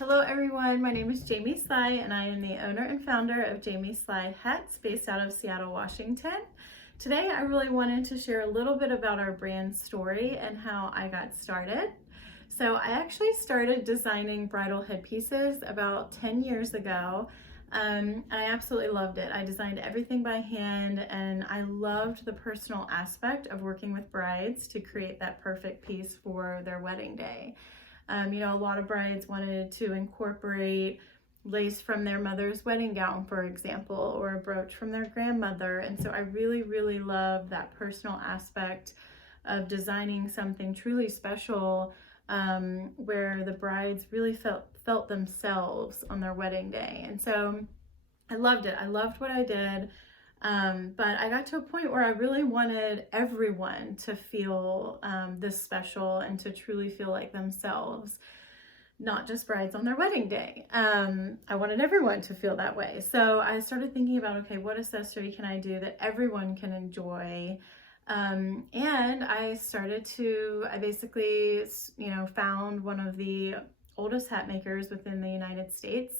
Hello everyone, my name is Jamie Slye and I am the owner and founder of Jamie Slye Hats based out of Seattle, Washington. Today I really wanted to share a little bit about our brand story and how I got started. So I actually started designing bridal headpieces about 10 years ago. I absolutely loved it. I designed everything by hand and I loved the personal aspect of working with brides to create that perfect piece for their wedding day. A lot of brides wanted to incorporate lace from their mother's wedding gown, for example, or a brooch from their grandmother. And so I really love that personal aspect of designing something truly special where the brides really felt themselves on their wedding day. And so I loved it. I loved what I did. But I got to a point where I really wanted everyone to feel this special and to truly feel like themselves, not just brides on their wedding day. I wanted everyone to feel that way. So I started thinking about, okay, what accessory can I do that everyone can enjoy? And I basically, found one of the oldest hat makers within the United States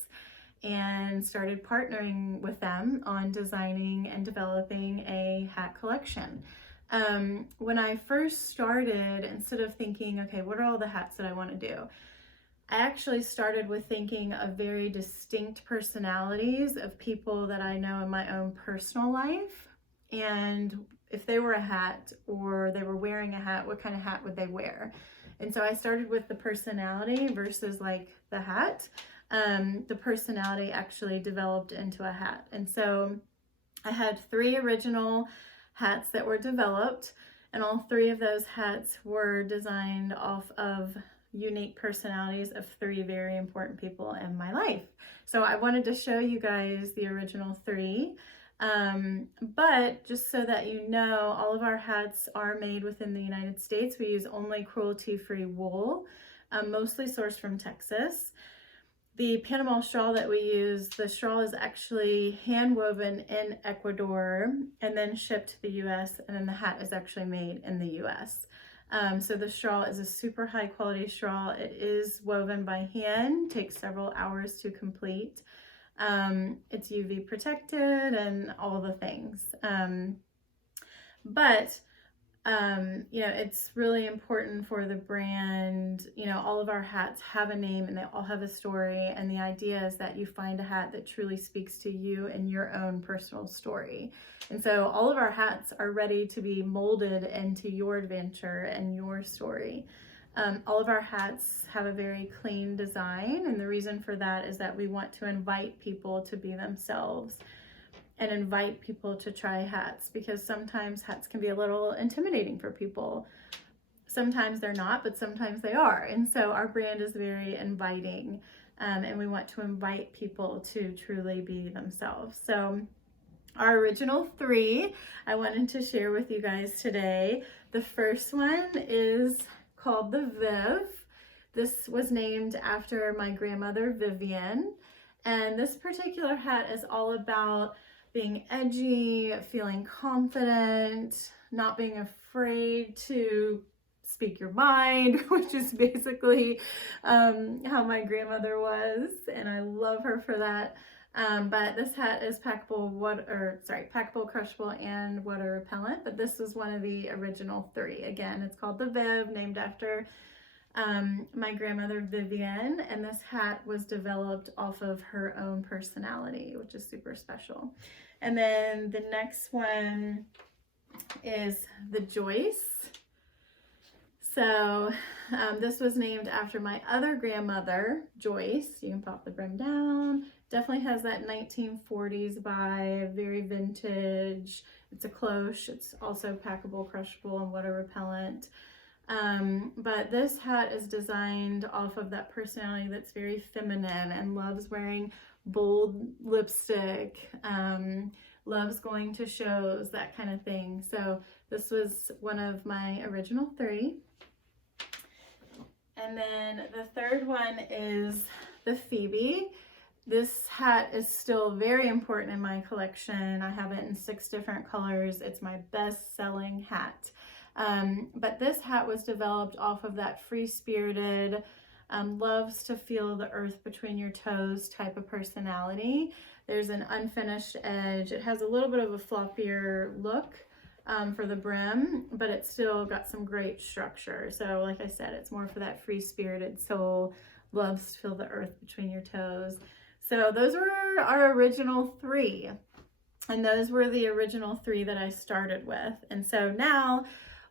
and started partnering with them on designing and developing a hat collection. When I first started, instead of thinking, okay, what are all the hats that I want to do? I actually started with thinking of very distinct personalities of people that I know in my own personal life. And if they were a hat or they were wearing a hat, what kind of hat would they wear? And so I started with the personality versus like the hat. The personality actually developed into a hat. And so I had 3 original hats that were developed, and all 3 of those hats were designed off of unique personalities of 3 very important people in my life. So I wanted to show you guys the original 3. But just so that you know, all of our hats are made within the United States. We use only cruelty-free wool, mostly sourced from Texas. The Panama shawl that we use, the shawl is actually hand woven in Ecuador and then shipped to the US, and then the hat is actually made in the US. So the shawl is a super high quality shawl. It is woven by hand, takes several hours to complete. It's UV protected and all the things. It's really important for the brand. All of our hats have a name and they all have a story. And the idea is that you find a hat that truly speaks to you and your own personal story. And so all of our hats are ready to be molded into your adventure and your story. All of our hats have a very clean design. And the reason for that is that we want to invite people to be themselves and invite people to try hats, because sometimes hats can be a little intimidating for people. Sometimes they're not, but sometimes they are. And so our brand is very inviting, and we want to invite people to truly be themselves. So our original 3 I wanted to share with you guys today. The first one is called the Vive. This was named after my grandmother, Vivian. And this particular hat is all about being edgy, feeling confident, not being afraid to speak your mind, which is basically how my grandmother was, and I love her for that. But this hat is packable, crushable, and water repellent. But this was one of the original 3. Again, it's called the Vive, named after my grandmother Vivian, and this hat was developed off of her own personality, which is super special. And then the next one is the Joyce. So this was named after my other grandmother, Joyce. You can pop the brim down. Definitely has that 1940s vibe, very vintage. It's a cloche. It's also packable, crushable, and water repellent. But this hat is designed off of that personality that's very feminine and loves wearing bold lipstick, loves going to shows, that kind of thing. So this was one of my original 3. And then the third one is the Phoebe. This hat is still very important in my collection. I have it in 6 different colors. It's my best-selling hat. But this hat was developed off of that free-spirited loves to feel the earth between your toes type of personality. There's an unfinished edge. It has a little bit of a floppier look for the brim, but it's still got some great structure. So like I said, it's more for that free-spirited soul, loves to feel the earth between your toes. So those were our original 3. And those were the original 3 that I started with. And so now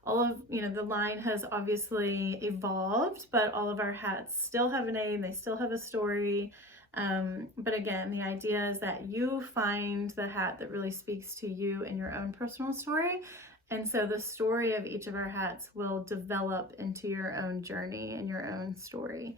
all of, the line has obviously evolved, but all of our hats still have a name. They still have a story. But again, the idea is that you find the hat that really speaks to you and your own personal story. And so the story of each of our hats will develop into your own journey and your own story.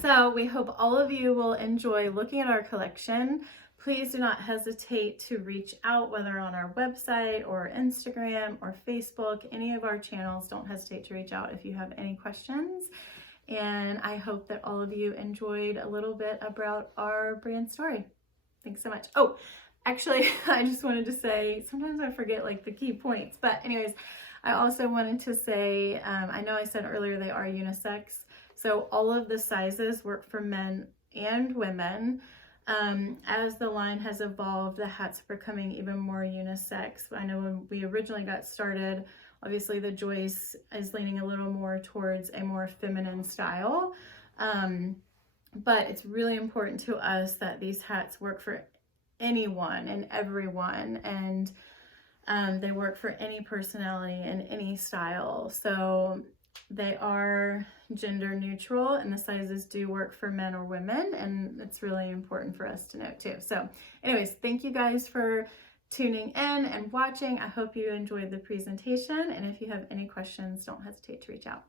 So we hope all of you will enjoy looking at our collection. Please do not hesitate to reach out, whether on our website or Instagram or Facebook, any of our channels. Don't hesitate to reach out if you have any questions. And I hope that all of you enjoyed a little bit about our brand story. Thanks so much. Oh, actually, I just wanted to say, sometimes I forget like the key points, but anyways, I also wanted to say, I know I said earlier they are unisex. So all of the sizes work for men and women. As the line has evolved, the hats are becoming even more unisex. I know when we originally got started, obviously the Joyce is leaning a little more towards a more feminine style. But it's really important to us that these hats work for anyone and everyone, and they work for any personality and any style. So they are gender neutral, and the sizes do work for men or women, and it's really important for us to note too. So anyways, thank you guys for tuning in and watching. I hope you enjoyed the presentation, and if you have any questions, don't hesitate to reach out.